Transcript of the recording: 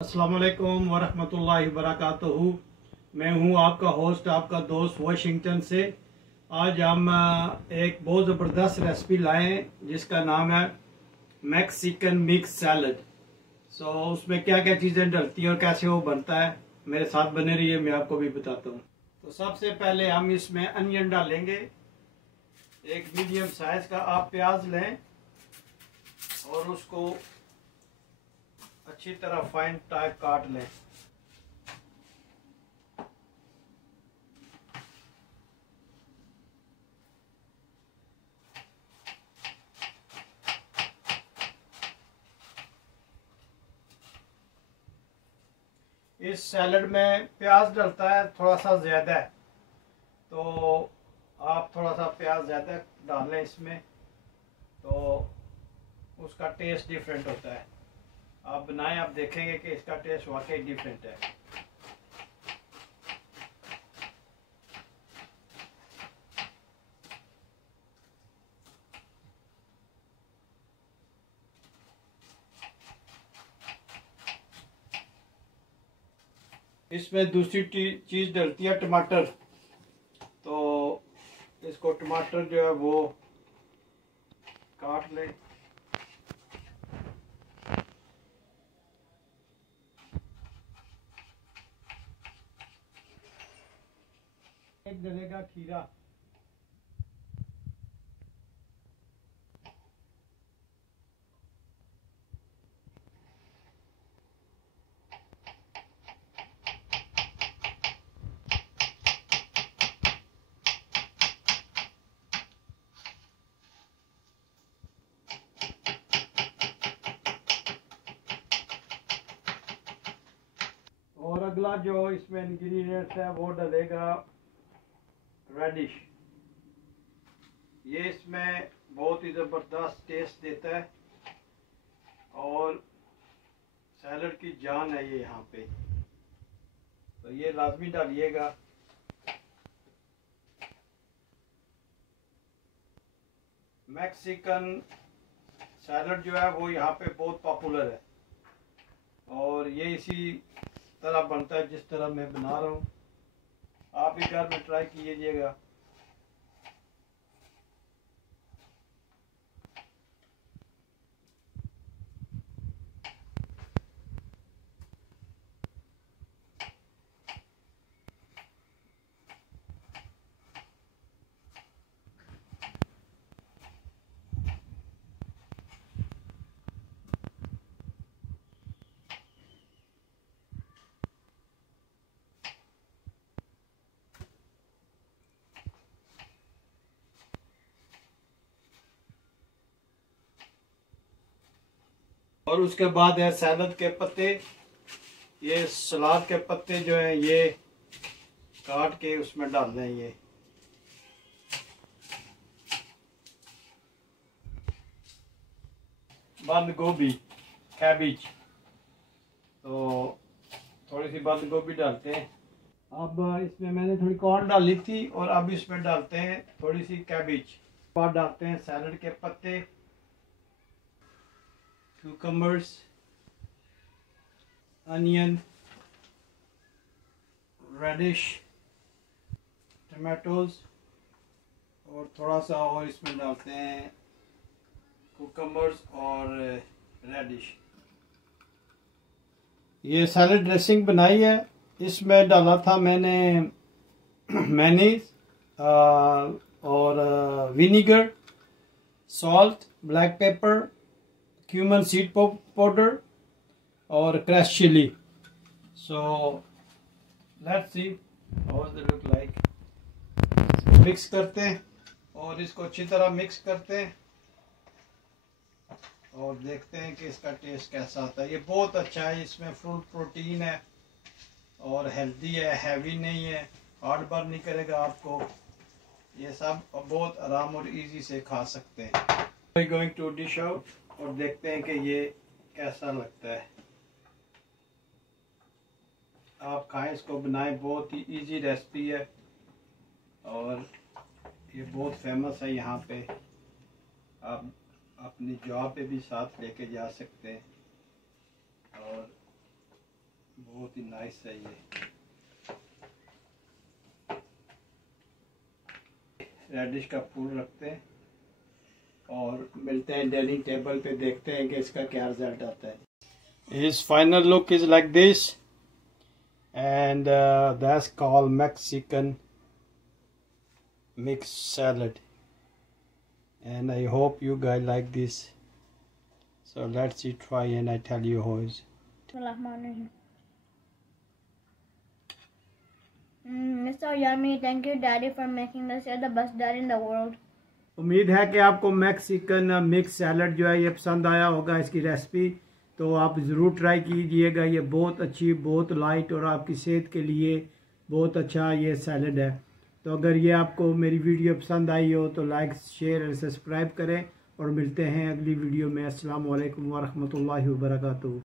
अस्सलाम वालेकुम वरहमतुल्लाहि वबरकातुहू। मैं हूं आपका होस्ट, आपका दोस्त वाशिंगटन से। आज हम एक बहुत ज़बरदस्त रेसिपी लाए हैं जिसका नाम है मैक्सिकन मिक्स सैलड। उसमें क्या क्या चीज़ें डलती हैं और कैसे वो बनता है, मेरे साथ बने रहिए, मैं आपको भी बताता हूँ। तो सबसे पहले हम इसमें अनियन डालेंगे। एक मीडियम साइज का आप प्याज लें और उसको अच्छी तरह फाइन टाइप काट लें। इस सैलड में प्याज डलता है थोड़ा सा ज़्यादा है, तो आप थोड़ा सा प्याज ज़्यादा डालें इसमें, तो उसका टेस्ट डिफरेंट होता है। आप बनाएं, आप देखेंगे कि इसका टेस्ट वाकई डिफरेंट है। इसमें दूसरी चीज़ डलती है टमाटर। तो इसको टमाटर जो है वो काट लें। एक डलेगा खीरा। और अगला जो इसमें इंग्रेडिएंट्स है वो डलेगा रेडिश। ये इसमें बहुत ही ज़बरदस्त टेस्ट देता है और सैलड की जान है ये यहाँ पे, तो ये लाजमी डालिएगा। मैक्सिकन सैलड जो है वो यहाँ पे बहुत पॉपुलर है और ये इसी तरह बनता है जिस तरह मैं बना रहा हूँ। आप भी घर में ट्राई कीजिएगा। और उसके बाद है सैलड के पत्ते। ये सलाद के पत्ते जो है ये काट के उसमें डाल दें। ये बंद गोभी, कैबिज, तो थोड़ी सी बंद गोभी डालते हैं। अब इसमें मैंने थोड़ी कॉर्न डाली थी और अब इसमें डालते हैं थोड़ी सी कैबिज। बाद डालते हैं सैलड के पत्ते, cucumbers, onion, radish, tomatoes और थोड़ा सा और इसमें डालते हैं cucumbers और radish। ये सैलड ड्रेसिंग बनाई है, इसमें डाला था मैंने मेयोनीज और vinegar, salt, black pepper, cumin seed powder और crush chilli. So let's see how does it look like. Mix करते हैं और इसको अच्छी तरह मिक्स करते हैं और देखते हैं कि इसका टेस्ट कैसा आता है। ये बहुत अच्छा है, इसमें फुल प्रोटीन है और हेल्दी है, हैवी नहीं है, हार्ड बर्न नहीं करेगा आपको। ये सब बहुत आराम और इजी से खा सकते हैं। गोइंग टू डिश आउट और देखते हैं कि ये कैसा लगता है। आप खाएं, इसको बनाएं, बहुत ही इजी रेसिपी है और ये बहुत फेमस है यहाँ पे। आप अपनी जॉब पे भी साथ लेके जा सकते हैं और बहुत ही नाइस है ये। रेडिश का फूल रखते हैं और मिलते हैं डाइनिंग टेबल पे, देखते हैं कि इसका क्या रिजल्ट आता है। His final look is like this, and that's called Mexican mixed salad, and I hope you guys like this. So let's see, try, and I tell you how is. It's so yummy. Thank you, Daddy, for making this. You're the best dad in the world. उम्मीद है कि आपको Mexican mix salad जो है ये पसंद आया होगा, इसकी रेसिपी। तो आप ज़रूर ट्राई कीजिएगा, ये बहुत अच्छी, बहुत लाइट और आपकी सेहत के लिए बहुत अच्छा ये सैलड है। तो अगर ये आपको मेरी वीडियो पसंद आई हो तो लाइक, शेयर और सब्सक्राइब करें, और मिलते हैं अगली वीडियो में। अस्सलाम वालेकुम व रहमतुल्लाहि व बरकातुहू।